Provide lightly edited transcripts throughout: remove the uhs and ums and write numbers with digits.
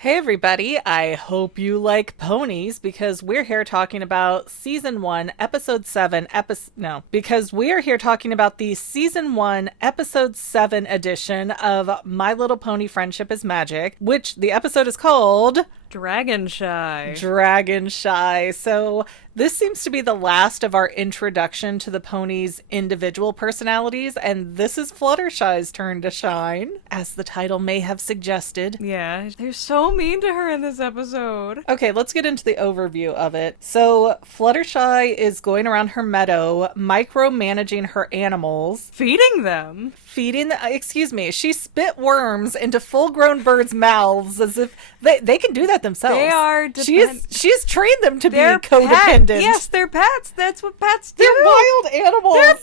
Hey everybody, I hope you like ponies because we're here talking about season 1, episode 7, because we're here talking about the season 1, episode 7 edition of My Little Pony Friendship is Magic, which the episode is called Dragonshy. Dragonshy. So this seems to be the last of our introduction to the ponies' individual personalities, and this is Fluttershy's turn to shine, as the title may have suggested. Yeah, they're so mean to her in this episode. Okay, let's get into the overview of it. So, Fluttershy is going around her meadow, micromanaging her animals. Feeding them. She spit worms into full-grown birds' mouths as if they can do that themselves. They are She's trained them to be they're codependent. Yes, they're pets. That's what pets do. They're wild animals. They're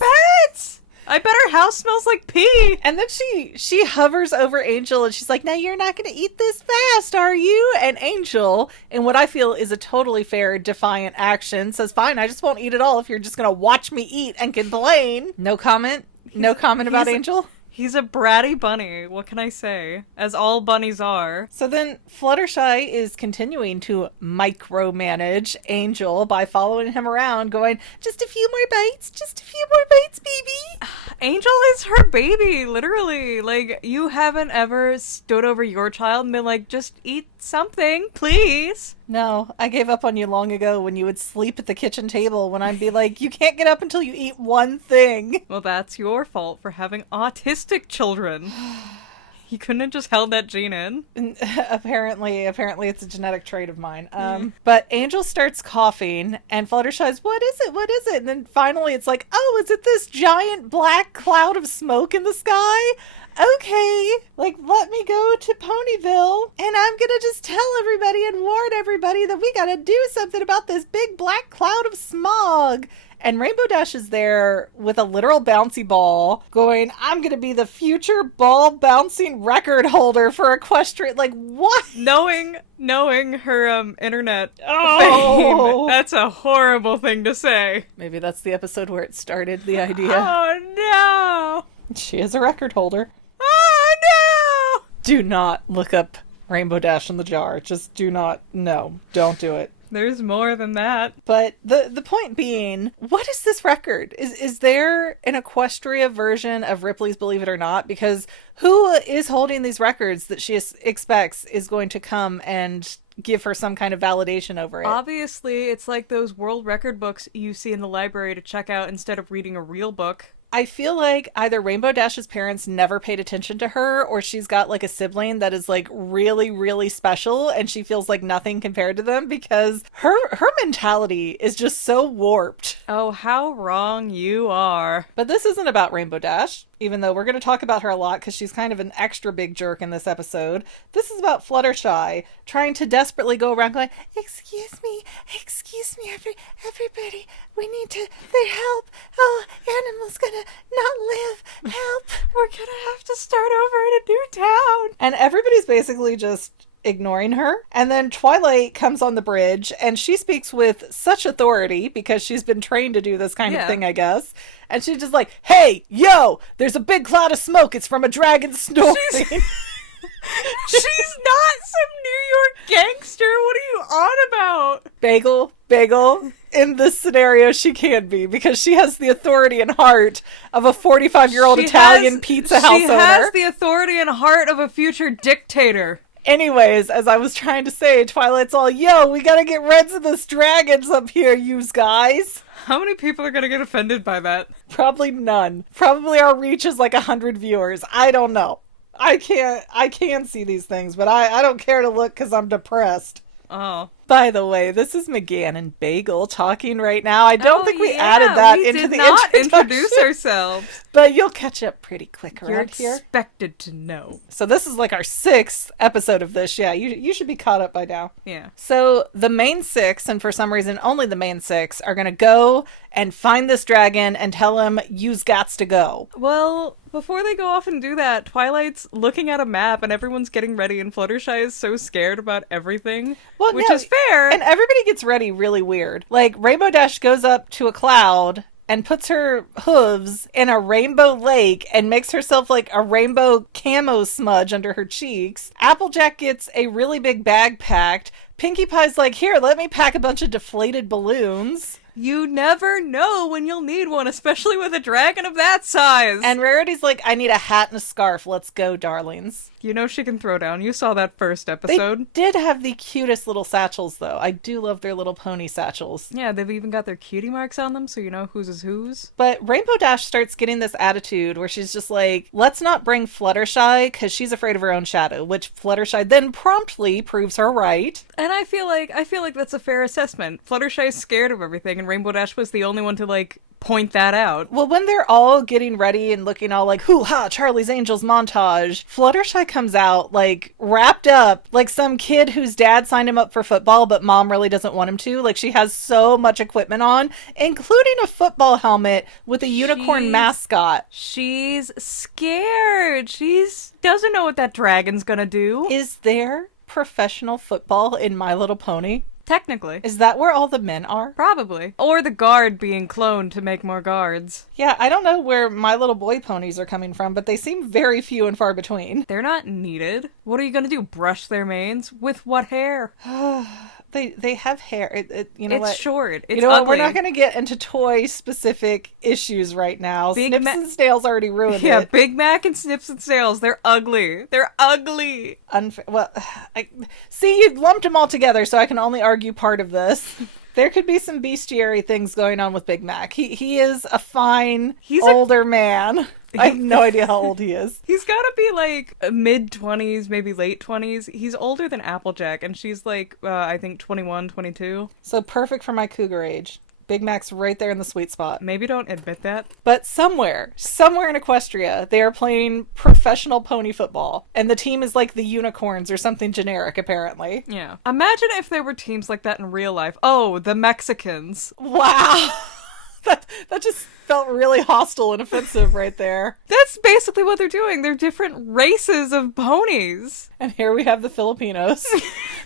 pets. I bet her house smells like pee. And then she hovers over Angel and she's like, "Now you're not going to eat this fast, are you?" And Angel, in what I feel is a totally fair, defiant action, says, "Fine, I just won't eat it all if you're just going to watch me eat and complain." No comment? No comment about Angel? He's a bratty bunny. What can I say? As all bunnies are. So then Fluttershy is continuing to micromanage Angel by following him around, going, "Just a few more bites, just a few more bites, baby." Angel is her baby, literally. Like, you haven't ever stood over your child and been like, "Just eat something, please." No, I gave up on you long ago when you would sleep at the kitchen table when I'd be like, "You can't get up until you eat one thing." Well, that's your fault for having autistic children. You couldn't have just held that gene in. Apparently it's a genetic trait of mine. But Angel starts coughing and Fluttershy's, "What is it? What is it?" And then finally it's like, "Oh, is it this giant black cloud of smoke in the sky? Okay, like, let me go to Ponyville and I'm gonna just tell everybody and warn everybody that we gotta do something about this big black cloud of smog." And Rainbow Dash is there with a literal bouncy ball going, "I'm going to be the future ball bouncing record holder for equestrian." Like, what? Knowing her internet Oh. fame, that's a horrible thing to say. Maybe that's the episode where it started, the idea. Oh no! She is a record holder. Oh no! Do not look up Rainbow Dash in the jar. Just do not. No, don't do it. There's more than that. But the point being, what is this record? Is there an Equestria version of Ripley's Believe It or Not? Because who is holding these records that she expects is going to come and give her some kind of validation over it? Obviously, it's like those world record books you see in the library to check out instead of reading a real book. I feel like either Rainbow Dash's parents never paid attention to her, or she's got like a sibling that is like really, really special and she feels like nothing compared to them, because her mentality is just so warped. Oh, how wrong you are. But this isn't about Rainbow Dash, even though we're going to talk about her a lot because she's kind of an extra big jerk in this episode. This is about Fluttershy trying to desperately go around going, excuse me, everybody, we need to, they help. Oh, Animal's gonna not live, help. We're gonna have to start over in a new town." And everybody's basically just ignoring her. And then Twilight comes on the bridge and she speaks with such authority because she's been trained to do this kind of thing, I guess. And she's just like, "Hey, yo, there's a big cloud of smoke. It's from a dragon snoring." She's not some New York gangster. What are you on about? Bagel. In this scenario, she can be, because she has the authority and heart of a 45-year-old Italian pizza house owner. She has the authority and heart of a future dictator. Anyways, as I was trying to say, Twilight's all, "Yo, we gotta get rid of this dragons up here, yous guys." How many people are gonna get offended by that? Probably none. Probably our reach is like 100 viewers. I don't know. I can see these things, but I don't care to look because I'm depressed. Oh. By the way, this is McGann and Bagel talking right now. I don't think we added that into the introduction. We did not introduce ourselves. But you'll catch up pretty quick around here. You're expected to know. So this is like our 6th episode of this. Yeah, you should be caught up by now. Yeah. So the main 6, and for some reason only the main 6, are going to go and find this dragon and tell him, "You's gots to go." Well, before they go off and do that, Twilight's looking at a map and everyone's getting ready and Fluttershy is so scared about everything, which is fair. And everybody gets ready really weird. Like, Rainbow Dash goes up to a cloud and puts her hooves in a rainbow lake and makes herself like a rainbow camo smudge under her cheeks. Applejack gets a really big bag packed. Pinkie Pie's like, here, let me pack a bunch of deflated balloons. You never know when you'll need one, especially with a dragon of that size. And Rarity's like, I need a hat and a scarf. Let's go, darlings. You know she can throw down. You saw that first episode. They did have the cutest little satchels, though. I do love their little pony satchels. Yeah, they've even got their cutie marks on them, so you know whose is whose. But Rainbow Dash starts getting this attitude where she's just like, let's not bring Fluttershy because she's afraid of her own shadow, which Fluttershy then promptly proves her right. And I feel like that's a fair assessment. Fluttershy is scared of everything, and Rainbow Dash was the only one to, like, point that out. Well, when they're all getting ready and looking all like, hoo-ha, Charlie's Angels montage, Fluttershy comes out, like, wrapped up like some kid whose dad signed him up for football, but mom really doesn't want him to. Like, she has so much equipment on, including a football helmet with a unicorn mascot. She's scared. She's doesn't know what that dragon's gonna do. Is there professional football in My Little Pony? Technically. Is that where all the men are? Probably. Or the guard being cloned to make more guards. Yeah, I don't know where My Little Boy ponies are coming from, but they seem very few and far between. They're not needed. What are you gonna do? Brush their manes? With what hair? They have hair. You know it's what? short. It's you know ugly. what? We're not going to get into toy-specific issues right now. Snips and Snails already ruined it. Yeah, Big Mac and Snips and Snails. They're ugly. They're ugly. Well, see, you lumped them all together, so I can only argue part of this. There could be some bestiary things going on with Big Mac. He is a fine, older man. I have no idea how old he is. He's gotta be like mid-20s, maybe late 20s. He's older than Applejack, and she's like, I think 21, 22. So perfect for my cougar age. Big Mac's right there in the sweet spot. Maybe don't admit that. But somewhere in Equestria, they are playing professional pony football. And the team is like the unicorns or something generic, apparently. Yeah. Imagine if there were teams like that in real life. Oh, the Mexicans. Wow. That just felt really hostile and offensive right there. That's basically what they're doing. They're different races of ponies. And here we have the Filipinos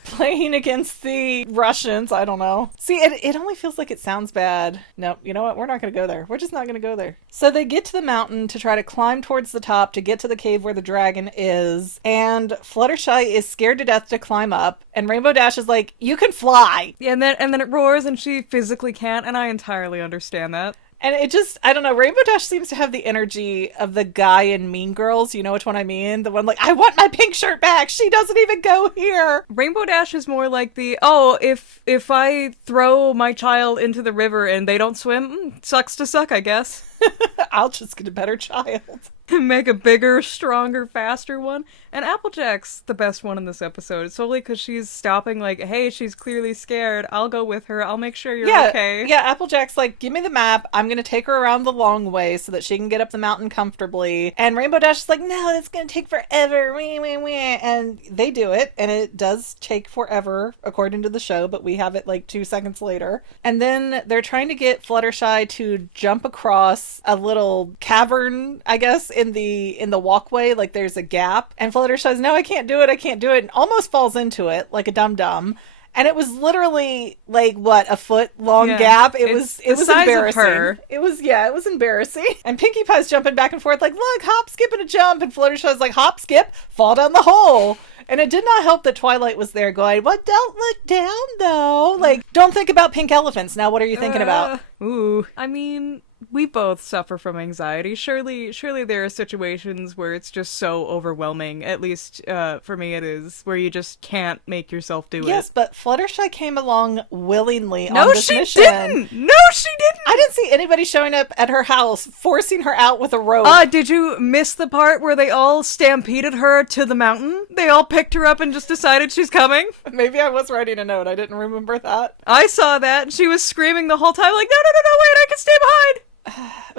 playing against the Russians. I don't know. See, it only feels like it sounds bad. No, you know what? We're not going to go there. We're just not going to go there. So they get to the mountain to try to climb towards the top to get to the cave where the dragon is. And Fluttershy is scared to death to climb up. And Rainbow Dash is like, you can fly. Yeah, and then it roars and she physically can't. And I entirely understand that. And it just, I don't know, Rainbow Dash seems to have the energy of the guy in Mean Girls. You know which one I mean? The one like, I want my pink shirt back. She doesn't even go here. Rainbow Dash is more like the, if I throw my child into the river and they don't swim, sucks to suck, I guess. I'll just get a better child. Make a bigger, stronger, faster one. And Applejack's the best one in this episode, solely because she's stopping like, hey, she's clearly scared. I'll go with her. I'll make sure you're okay. Yeah, Applejack's like, give me the map. I'm going to take her around the long way so that she can get up the mountain comfortably. And Rainbow Dash is like, no, it's going to take forever. And they do it. And it does take forever, according to the show, but we have it like 2 seconds later. And then they're trying to get Fluttershy to jump across a little cavern, I guess, in the walkway. Like there's a gap. And Fluttershy's, no, I can't do it, and almost falls into it like a dum-dum. And it was literally like what, a foot long gap. It was embarrassing. Her. It was embarrassing. And Pinkie Pie's jumping back and forth like, look, hop, skip, and a jump. And Fluttershy's like, hop, skip, fall down the hole. And it did not help that Twilight was there going, well, don't look down though. Like, don't think about pink elephants. Now what are you thinking about? Ooh. I mean, we both suffer from anxiety. Surely there are situations where it's just so overwhelming. At least for me it is, where you just can't make yourself do it. Yes, but Fluttershy came along willingly on this mission. No, she didn't! I didn't see anybody showing up at her house, forcing her out with a rope. Did you miss the part where they all stampeded her to the mountain? They all picked her up and just decided she's coming? Maybe I was writing a note. I didn't remember that. I saw that, and she was screaming the whole time like, no, wait, I can stay behind!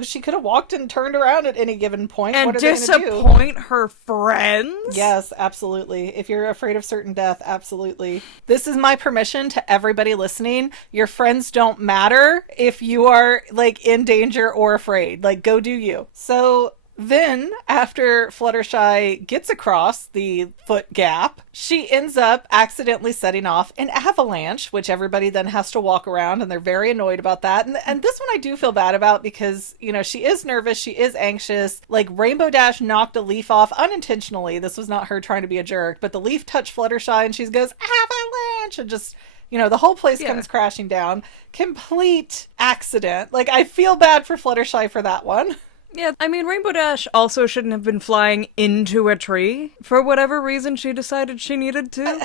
She could have walked and turned around at any given point. And what are they gonna do? disappoint her friends? Yes, absolutely. If you're afraid of certain death, absolutely. This is my permission to everybody listening. Your friends don't matter if you are like in danger or afraid. Like, go do you. So Then, after Fluttershy gets across the foot gap, she ends up accidentally setting off an avalanche, which everybody then has to walk around, and they're very annoyed about that. And this one I do feel bad about because, you know, she is nervous, she is anxious. Like, Rainbow Dash knocked a leaf off unintentionally. This was not her trying to be a jerk, but the leaf touched Fluttershy, and she goes, avalanche! And just... You know, the whole place comes crashing down. Complete accident. Like, I feel bad for Fluttershy for that one. Yeah, I mean, Rainbow Dash also shouldn't have been flying into a tree. For whatever reason, she decided she needed to.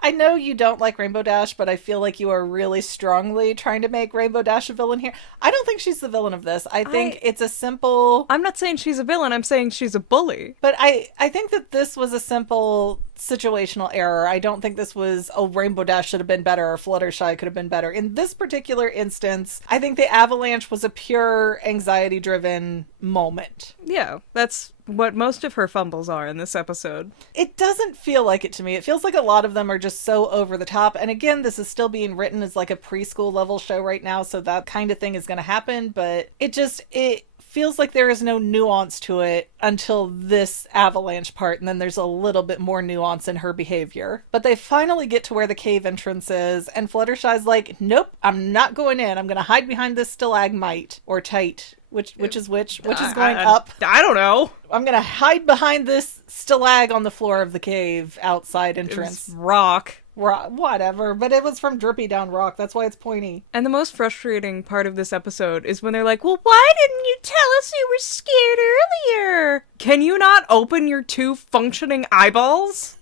I know you don't like Rainbow Dash, but I feel like you are really strongly trying to make Rainbow Dash a villain here. I don't think she's the villain of this. I think it's a simple... I'm not saying she's a villain, I'm saying she's a bully. But I think that this was a simple situational error. I don't think this was, oh, Rainbow Dash should have been better or Fluttershy could have been better. In this particular instance, I think the avalanche was a pure anxiety-driven moment. Yeah, that's what most of her fumbles are in this episode. It doesn't feel like it to me. It feels like a lot of them are just so over the top. And again, this is still being written as like a preschool level show right now, so that kind of thing is going to happen. But it feels like there is no nuance to it until this avalanche part, and then there's a little bit more nuance in her behavior. But they finally get to where the cave entrance is, and Fluttershy's like, nope, I'm not going in. I'm going to hide behind this stalagmite, or tight. Which is which? Which is going up? I don't know. I'm going to hide behind this stalag on the floor of the cave outside entrance. It was rock. Whatever, but it was from drippy down rock. That's why it's pointy. And the most frustrating part of this episode is when they're like, well, why didn't you tell us you were scared earlier? Can you not open your 2 functioning eyeballs?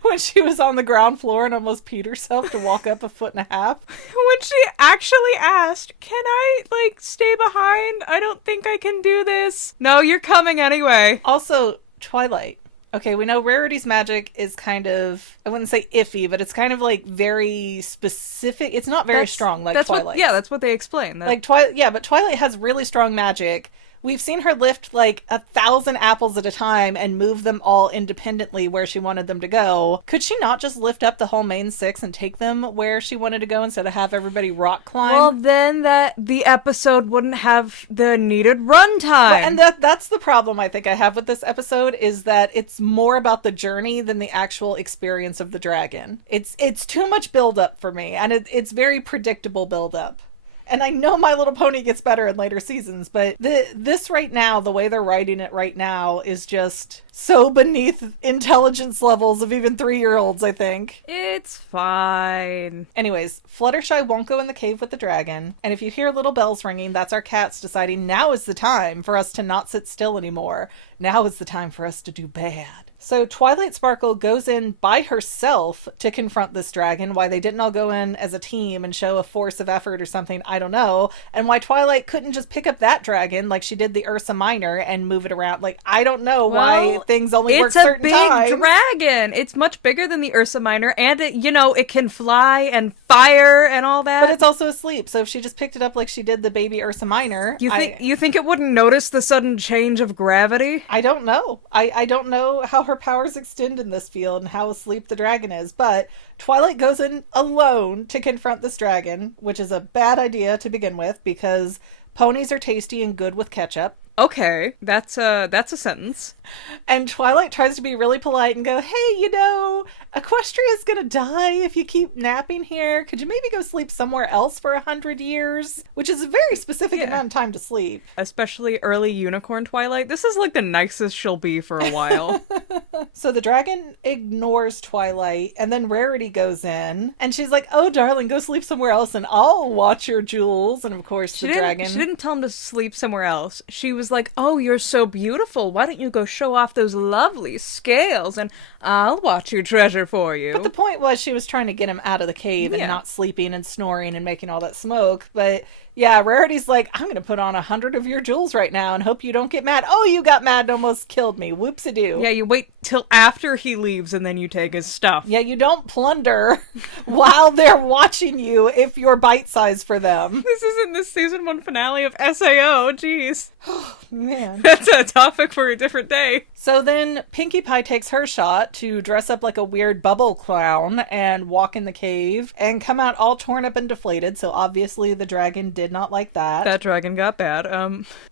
When she was on the ground floor and almost peed herself to walk up 1.5 feet. When she actually asked, can I, stay behind? I don't think I can do this. No, you're coming anyway. Also, Twilight. Okay, we know Rarity's magic is kind of, I wouldn't say iffy, but it's kind of very specific. It's not very strong like Twilight. That's what they explain. But Twilight has really strong magic. We've seen her lift 1,000 apples at a time and move them all independently where she wanted them to go. Could she not just lift up the whole main 6 and take them where she wanted to go instead of have everybody rock climb? Well, then the episode wouldn't have the needed runtime. Well, and that's the problem I think I have with this episode, is that it's more about the journey than the actual experience of the dragon. It's too much build-up for me, and it's very predictable build-up. And I know My Little Pony gets better in later seasons, but this right now, the way they're writing it right now, is just so beneath intelligence levels of even 3-year-olds, I think. It's fine. Anyways, Fluttershy won't go in the cave with the dragon, and if you hear little bells ringing, that's our cats deciding now is the time for us to not sit still anymore. Now is the time for us to do bad. So Twilight Sparkle goes in by herself to confront this dragon. Why they didn't all go in as a team and show a force of effort or something, I don't know. And why Twilight couldn't just pick up that dragon like she did the Ursa Minor and move it around. I don't know why things only work certain times. It's a big dragon. It's much bigger than the Ursa Minor, and it can fly and fire and all that. But it's also asleep, so if she just picked it up like she did the baby Ursa Minor... You think it wouldn't notice the sudden change of gravity? I don't know. I don't know how her powers extend in this field and how asleep the dragon is, but Twilight goes in alone to confront this dragon, which is a bad idea to begin with because ponies are tasty and good with ketchup. Okay, that's a sentence. And Twilight tries to be really polite and go, hey, Equestria's gonna die if you keep napping here. Could you maybe go sleep somewhere else for 100 years? Which is a very specific amount of time to sleep. Especially early unicorn Twilight. This is the nicest she'll be for a while. So the dragon ignores Twilight, and then Rarity goes in, and she's like, oh, darling, go sleep somewhere else, and I'll watch your jewels. And of course, the dragon... She didn't tell him to sleep somewhere else. She was like, oh, you're so beautiful. Why don't you go show off those lovely scales, and I'll watch your treasure for you. But the point was she was trying to get him out of the cave and not sleeping and snoring and making all that smoke. But yeah, Rarity's like, I'm going to put on 100 of your jewels right now and hope you don't get mad. Oh, you got mad and almost killed me. Whoops-a-doo. Yeah, you wait till after he leaves and then you take his stuff. Yeah, you don't plunder while they're watching you if you're bite-sized for them. This isn't the season 1 finale of SAO. Jeez. Oh, man. That's a topic for a different day. So then Pinkie Pie takes her shot to dress up like a weird bubble clown and walk in the cave and come out all torn up and deflated. So obviously the dragon did did not like that. That dragon got bad.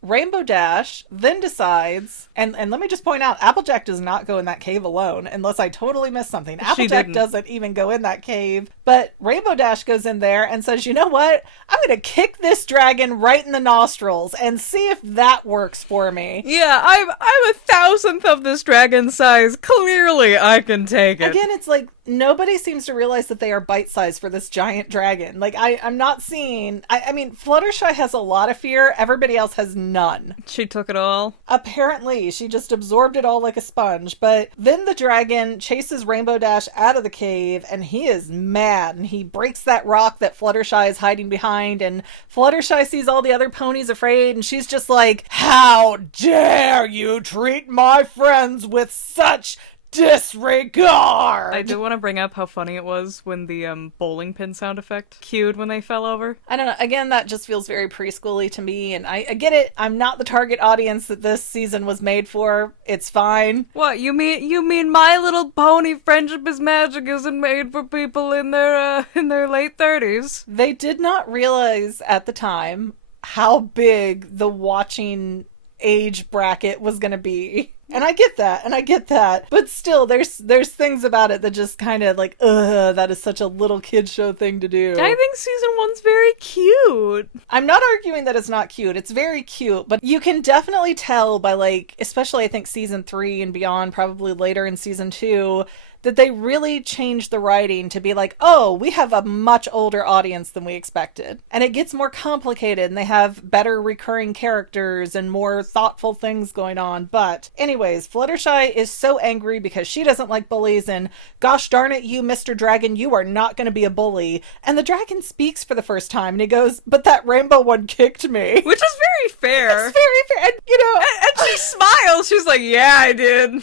Rainbow Dash then decides, and let me just point out, Applejack does not go in that cave alone, unless I totally missed something. Applejack doesn't even go in that cave, but Rainbow Dash goes in there and says, you know what? I'm going to kick this dragon right in the nostrils and see if that works for me. Yeah, I'm a thousandth of this dragon size. Clearly, I can take it. Again, it's like, nobody seems to realize that they are bite-sized for this giant dragon. Like, I'm not seeing... I mean, Fluttershy has a lot of fear. Everybody else has none. She took it all. Apparently, she just absorbed it all like a sponge. But then the dragon chases Rainbow Dash out of the cave, and he is mad. And he breaks that rock that Fluttershy is hiding behind. And Fluttershy sees all the other ponies afraid, and she's just like, how dare you treat my friends with such disregard. I do want to bring up how funny it was when the bowling pin sound effect cued when they fell over. I don't know. Again, that just feels very preschooly to me, and I get it. I'm not the target audience that this season was made for. It's fine. What, you mean My Little Pony Friendship is Magic isn't made for people in their late 30s? They did not realize at the time how big the watching age bracket was going to be. And I get that. But still, there's things about it that just kind of like, that is such a little kid show thing to do. I think season 1's very cute. I'm not arguing that it's not cute. It's very cute, but you can definitely tell by, like, especially I think season 3 and beyond, probably later in season 2, that they really changed the writing to be like, oh, we have a much older audience than we expected. And it gets more complicated, and they have better recurring characters and more thoughtful things going on. But anyways, Fluttershy is so angry because she doesn't like bullies, and gosh darn it, you, Mr. Dragon, you are not going to be a bully. And the dragon speaks for the first time, and he goes, but that rainbow one kicked me. Which is very fair. It's very fair. And, you know... And she smiles. She's like, yeah, I did.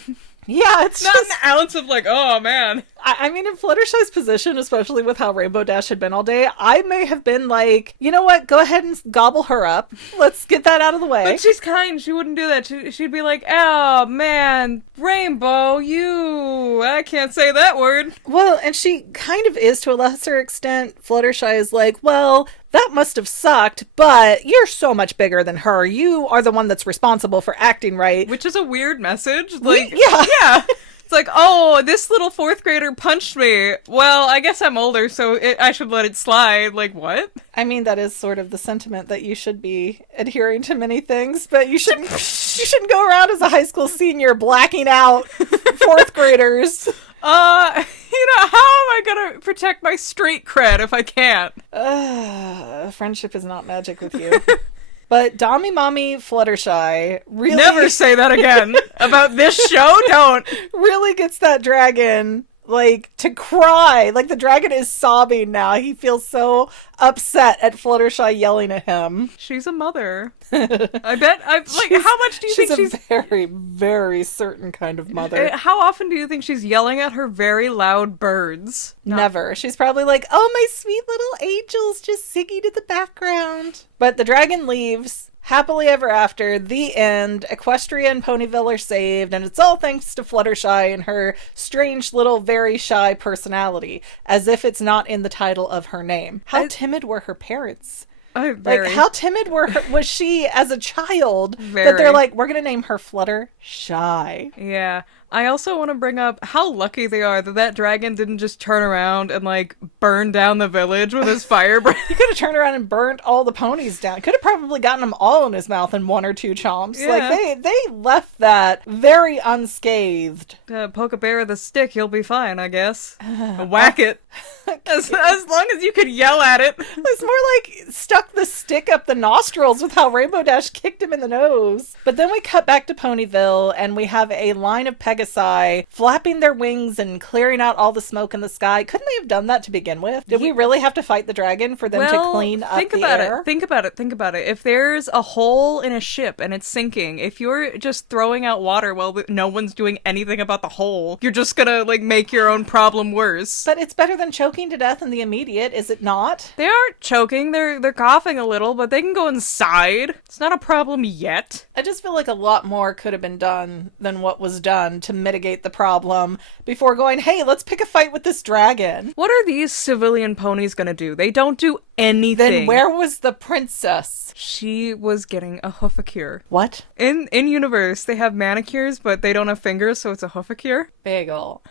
Yeah, it's not just... an ounce of like, oh man. I mean, in Fluttershy's position, especially with how Rainbow Dash had been all day, I may have been like, you know what, go ahead and gobble her up. Let's get that out of the way. But she's kind. She wouldn't do that. She'd be like, oh man, Rainbow, I can't say that word. Well, and she kind of is to a lesser extent. Fluttershy is like, well, that must have sucked, but you're so much bigger than her. You are the one that's responsible for acting right. Which is a weird message. Like, yeah. It's like, oh, this little 4th grader punched me. Well, I guess I'm older, so I should let it slide. Like, what? I mean, that is sort of the sentiment that you should be adhering to many things, but you shouldn't go around as a high school senior blacking out 4th graders. How am I gonna protect my street cred if I can't? Friendship is not magic with you. But Dommy Mommy Fluttershy really... Never say that again about this show, don't! Really gets that dragon, like, to cry. Like, the dragon is sobbing now. He feels so upset at Fluttershy yelling at him. She's a mother. I bet, how much do you think she's... She's a very, very certain kind of mother. How often do you think she's yelling at her very loud birds? Never. She's probably like, oh, my sweet little angels just singing in the background. But the dragon leaves. Happily ever after, the end. Equestria and Ponyville are saved, and it's all thanks to Fluttershy and her strange little very shy personality, as if it's not in the title of her name. How timid were her parents? Like, how timid was she as a child that they're like, we're going to name her Fluttershy? Yeah. I also want to bring up how lucky they are that dragon didn't just turn around and, like, burn down the village with his fire breath. He could have turned around and burnt all the ponies down. Could have probably gotten them all in his mouth in 1 or 2 chomps. Yeah. Like, they left that very unscathed. Poke a bear with a stick, he'll be fine, I guess. Whack it. As long as you could yell at it. It's more like stuck the stick up the nostrils with how Rainbow Dash kicked him in the nose. But then we cut back to Ponyville, and we have a line of Pegasi flapping their wings and clearing out all the smoke in the sky. Couldn't they have done that to begin with? Did we really have to fight the dragon for them to clean up the air? Think about it. If there's a hole in a ship and it's sinking, if you're just throwing out water while no one's doing anything about the hole, you're just gonna, like, make your own problem worse. But it's better than choking to death in the immediate, is it not? They aren't choking. They're coughing a little, but they can go inside. It's not a problem yet. I just feel like a lot more could have been done than what was done to mitigate the problem before going, hey, let's pick a fight with this dragon. What are these civilian ponies gonna do? They don't do anything. Then where was the princess? She was getting a hoofacure. What? In universe, they have manicures, but they don't have fingers, so it's a hoofacure. Bagel.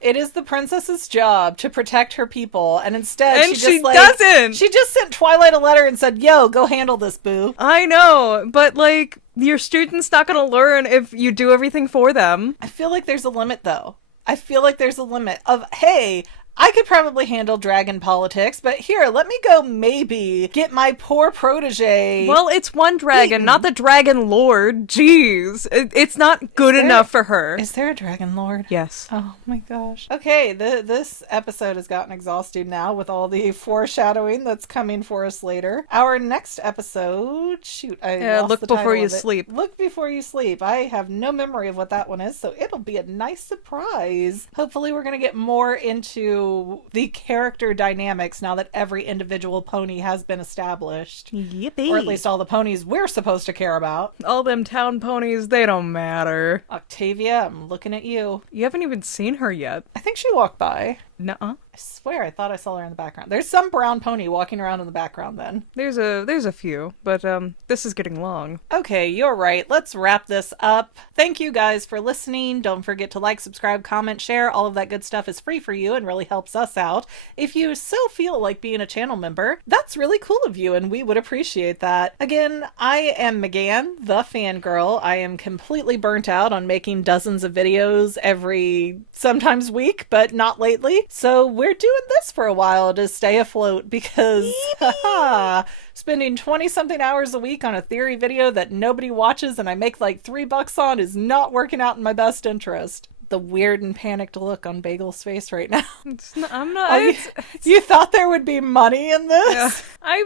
It is the princess's job to protect her people, and instead And she just doesn't! She just sent Twilight a letter and said, yo, go handle this, boo. I know, but like, your student's not gonna learn if you do everything for them. I feel like there's a limit, though. I feel like there's a limit of, hey, I could probably handle dragon politics, but here, let me go maybe get my poor protege. Well, it's one dragon, not the dragon lord. Jeez. It's not good enough for her. Is there a dragon lord? Yes. Oh my gosh. Okay, this episode has gotten exhausted now with all the foreshadowing that's coming for us later. Our next episode, shoot, I lost Look the title Before You of it. Sleep. Look Before You Sleep. I have no memory of what that one is, so it'll be a nice surprise. Hopefully we're going to get more into the character dynamics now that every individual pony has been established. Yippee. Or at least all the ponies we're supposed to care about. All them town ponies, they don't matter. Octavia, I'm looking at you. You haven't even seen her yet. I think she walked by. Nuh-uh. I swear I thought I saw her in the background. There's some brown pony walking around in the background then. There's a few, but this is getting long. Okay, you're right. Let's wrap this up. Thank you guys for listening. Don't forget to like, subscribe, comment, share. All of that good stuff is free for you and really helps us out. If you so feel like being a channel member, that's really cool of you and we would appreciate that. Again, I am McGann, the fangirl. I am completely burnt out on making dozens of videos every sometimes week, but not lately. So we're doing this for a while to stay afloat because spending 20-something hours a week on a theory video that nobody watches and I make like $3 on is not working out in my best interest. The weird and panicked look on Bagel's face right now. I'm not... You thought there would be money in this? Yeah. I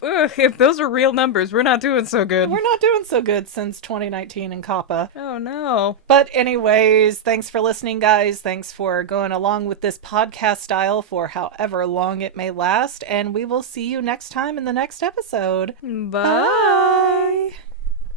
mean, if those are real numbers, we're not doing so good. We're not doing so good since 2019 in Kappa. Oh, no. But anyways, thanks for listening, guys. Thanks for going along with this podcast style for however long it may last. And we will see you next time in the next episode. Bye.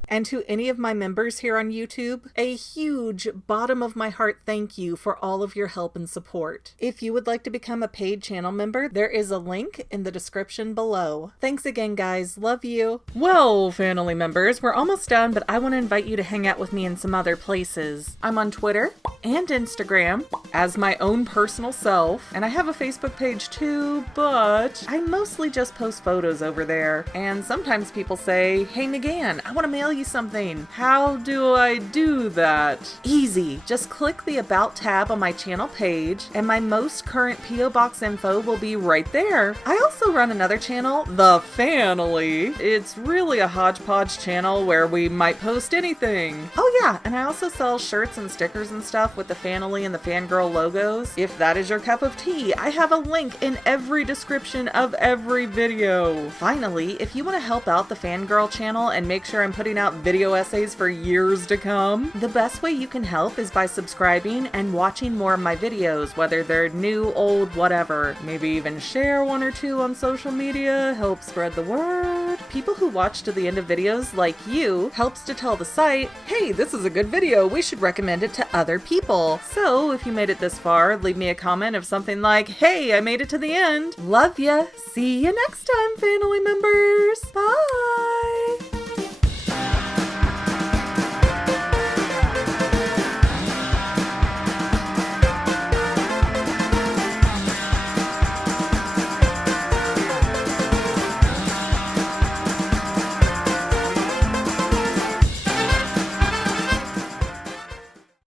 And to any of my members here on YouTube, a huge bottom of my heart thank you for all of your help and support. If you would like to become a paid channel member, there is a link in the description below. Thanks again, guys. Love you. Well, family members, we're almost done, but I want to invite you to hang out with me in some other places. I'm on Twitter and Instagram as my own personal self, and I have a Facebook page too, but I mostly just post photos over there. And sometimes people say, hey, McGann, I want to mail you something. How do I do that? Easy. Just click the About tab on my channel page and my most current P.O. Box info will be right there. I also run another channel, The Family. It's really a hodgepodge channel where we might post anything. Oh yeah, and I also sell shirts and stickers and stuff with the Family and the Fangirl logos. If that is your cup of tea, I have a link in every description of every video. Finally, if you want to help out the Fangirl channel and make sure I'm putting out video essays for years to come, the best way you can help is by subscribing and watching more of my videos, whether they're new, old, whatever. Maybe even share one or two on social media, help spread the word. People who watch to the end of videos like you helps to tell the site, hey, this is a good video, we should recommend it to other people. So if you made it this far, leave me a comment of something like, hey, I made it to the end. Love ya. See you next time, family members. Bye.